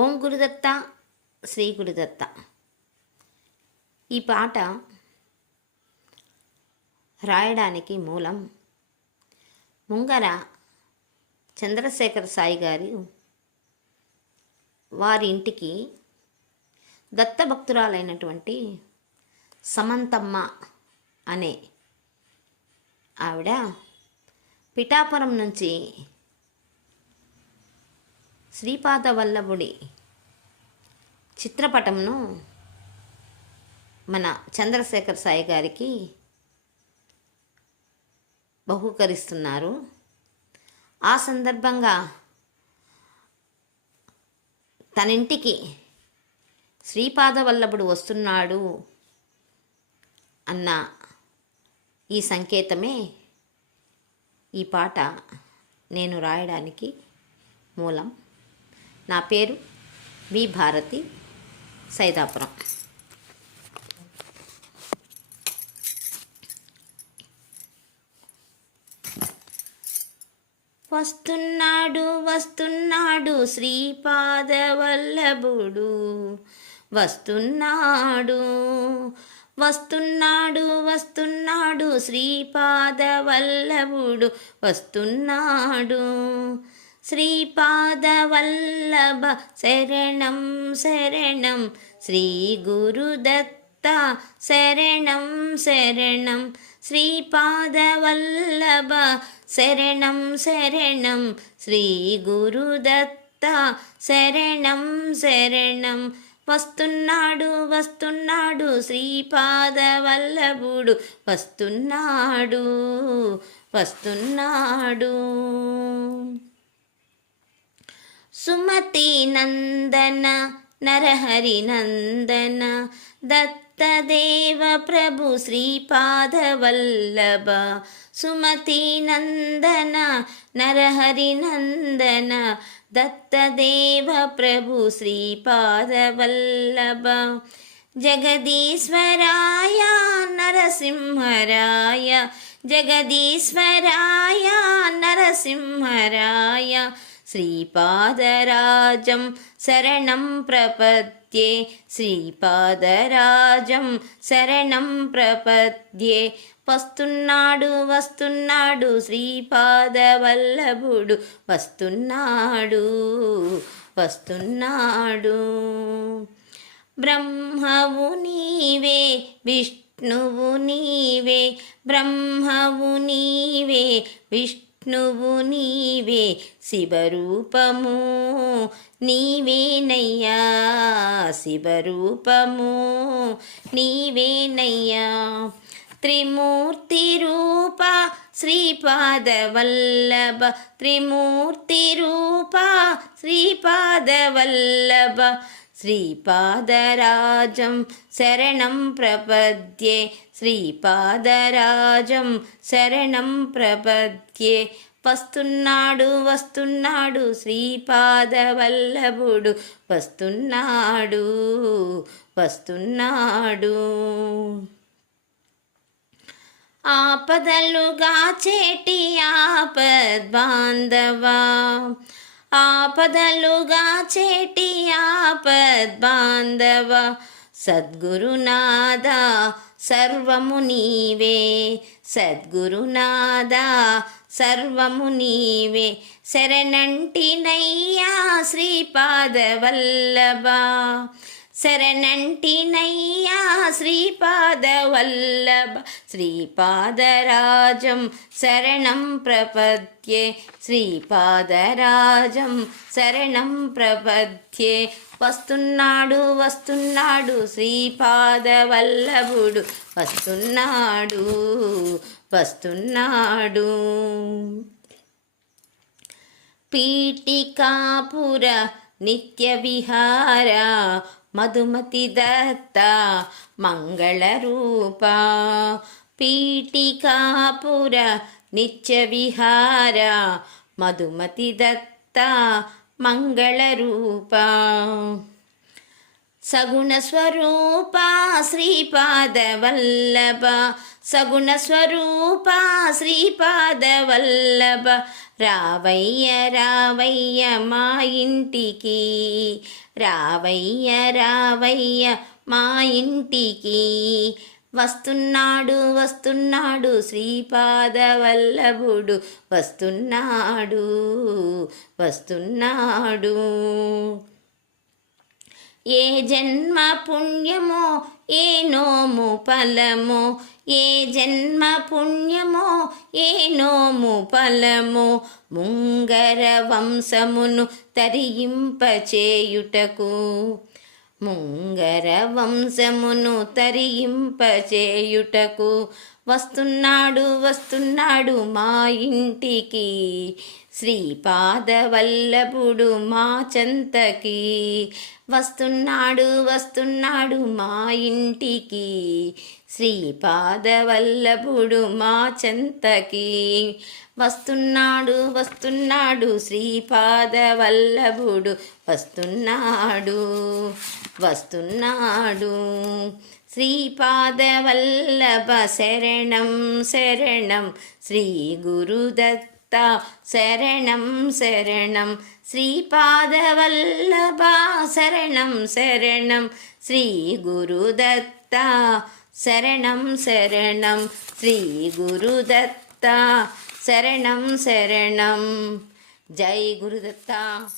ఓం గురుదత్త, శ్రీ గురుదత్త. ఈ పాట రాయడానికి మూలం ముంగర చంద్రశేఖర సాయి గారు వారి ఇంటికి దత్తభక్తురాలైనటువంటి సమంతమ్మ అనే ఆవిడ పిఠాపురం నుంచి శ్రీపాద వల్లభుడి చిత్రపటంను మన చంద్రశేఖర్ సాయి గారికి బహూకరిస్తున్నారు. ఆ సందర్భంగా తన ఇంటికి శ్రీపాద వల్లభుడు వస్తున్నాడు అన్న ఈ సంకేతమే ఈ పాట నేను రాయడానికి మూలం. నా పేరు బి భారతి, సైదాపురం. వస్తున్నాడు వస్తున్నాడు శ్రీపాద వల్లభుడు, వస్తున్నాడు వస్తున్నాడు వస్తున్నాడు శ్రీపాద వల్లభుడు, వస్తున్నాడు. శ్రీపాద వల్లభ శరణం శరణం, శ్రీ గురుదత్త శరణం శరణం. శ్రీపాద వల్లభ శరణం శరణం, శ్రీ గురుదత్త శరణం శరణం. వస్తున్నాడు వస్తున్నాడు శ్రీపాద వల్లభుడు, వస్తున్నాడు వస్తున్నాడు. సుమతి నందన నరహరి నందన దత్తదేవ ప్రభు శ్రీపాద వల్లభ. సుమతి నందన నరహరి నందన దత్తదేవ ప్రభు శ్రీపాద వల్లభ. జగదీశ్వరాయ నరసింహరాయ, జగదీశ్వరాయ నరసింహరాయ. శ్రీపాదరాజం శరణం ప్రపద్యే, శ్రీపాదరాజం శరణం ప్రపద్యే. వస్తున్నాడు వస్తున్నాడు శ్రీపాద వల్లభుడు, వస్తున్నాడు వస్తున్నాడు. బ్రహ్మవు నీవే విష్ణువు నీవే, బ్రహ్మవు నీవే విష్ణువు నీవే. శివరూపము నీవేనయ్యా, శివరూపము నీవేనయ్యా. త్రిమూర్తి రూప శ్రీపాద వల్లభ, త్రిమూర్తి రూప శ్రీపాద వల్లభ. శ్రీపాదరాజం శరణం ప్రపద్యే, శ్రీపాదరాజం శరణం ప్రపద్యే. వస్తున్నాడు వస్తున్నాడు శ్రీపాద వల్లభుడు, వస్తున్నాడు వస్తున్నాడు. ఆపదలుగా చేటి ఆపద్బాంధవా, ఆపదలుగా చేటి ఆపద్బాంధవ. సద్గురునాథ సర్వము నీవే, సద్గురునాథ సర్వము నీవే. శరణంటినయ్యా శ్రీపాద వల్లభ, శరణంటినయ్యా శ్రీపాద వల్లభ. శ్రీపాదరాజం శరణం ప్రపద్యే, శ్రీపాదరాజం శరణం ప్రపద్యే. వస్తున్నాడు వస్తున్నాడు శ్రీపాద వల్లభుడు, వస్తున్నాడు వస్తున్నాడు. పీఠికాపుర నిత్య విహార, మధుమతి దత్త మంగళరూప. పీఠికాపుర నిత్య విహార, మధుమతి దత్త మంగళరూప. సగుణ స్వరూప శ్రీపాద వల్లభ, సగుణ స్వరూప శ్రీపాదవల్లభ రావయ్య రావయ్య మా ఇంటికి, రావయ్య రావయ్య మా ఇంటికి. వస్తున్నాడు వస్తున్నాడు శ్రీపాదవల్లభుడు, వస్తున్నాడు వస్తున్నాడు. ఏ జన్మ పుణ్యమో ఏ నోము ఫలమో, ఏ జన్మ పుణ్యమో ఏ నోము ఫలమో, ముంగర వంశమును తరింపచేయుటకు, ముంగర వంశమును తరింపచేయుటకు. వస్తున్నాడు వస్తున్నాడు మా ఇంటికి, శ్రీపాదవల్లభుడు మా చెంతకి. వస్తున్నాడు వస్తున్నాడు మా ఇంటికి, శ్రీపాదవల్లభుడు మా చెంతకి. వస్తున్నాడు వస్తున్నాడు శ్రీపాదవల్లభుడు, వస్తున్నాడు వస్తున్నాడు. శ్రీపాదవల్లభ శరణం శరణం శ్రీ గురుదత్త, శరణం శరణం శ్రీపాదవల్లభ, శరణం శరణం శ్రీ గురుదత్త, శరణం శరణం శ్రీ గురుదత్త, శరణం శరణం. జై గురుదత్త.